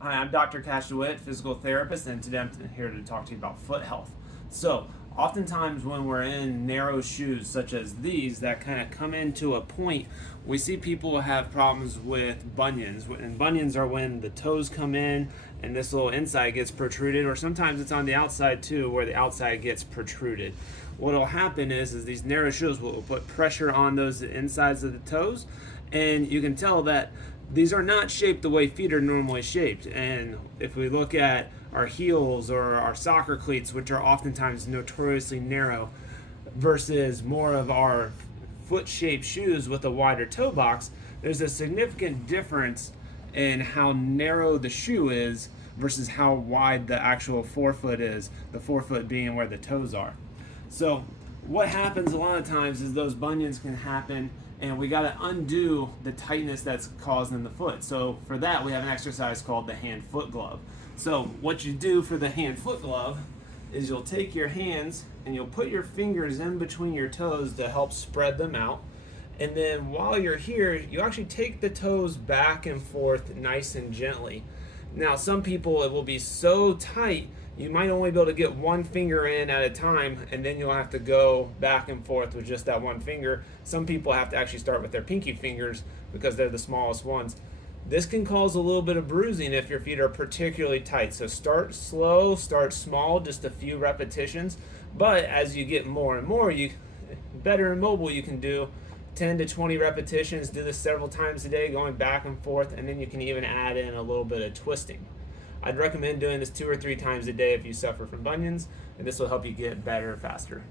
Hi, I'm Dr. Cash DeWitt, physical therapist, and today I'm here to talk to you about foot health. So, oftentimes when we're in narrow shoes such as these that kind of come into a point, we see people have problems with bunions. And bunions are when the toes come in and this little inside gets protruded, or sometimes it's on the outside too, where the outside gets protruded. What will happen is these narrow shoes will put pressure on those insides of the toes, and you can tell that these are not shaped the way feet are normally shaped. And if we look at our heels or our soccer cleats, which are oftentimes notoriously narrow, versus more of our foot shaped shoes with a wider toe box, there's a significant difference in how narrow the shoe is versus how wide the actual forefoot is, the forefoot being where the toes are. So what happens a lot of times is those bunions can happen, and we got to undo the tightness that's caused in the foot. So for that, we have an exercise called the hand-foot glove. So what you do for the hand-foot glove is you'll take your hands and you'll put your fingers in between your toes to help spread them out. And then while you're here, you actually take the toes back and forth nice and gently. Now, some people, it will be so tight, you might only be able to get one finger in at a time, and then you'll have to go back and forth with just that one finger. Some people have to actually start with their pinky fingers because they're the smallest ones. This can cause a little bit of bruising if your feet are particularly tight. So start slow, start small, just a few repetitions. But as you get more and more, better and mobile, you can do 10 to 20 repetitions. Do this several times a day, going back and forth, and then you can even add in a little bit of twisting. I'd recommend doing this 2 or 3 times a day if you suffer from bunions, and this will help you get better faster.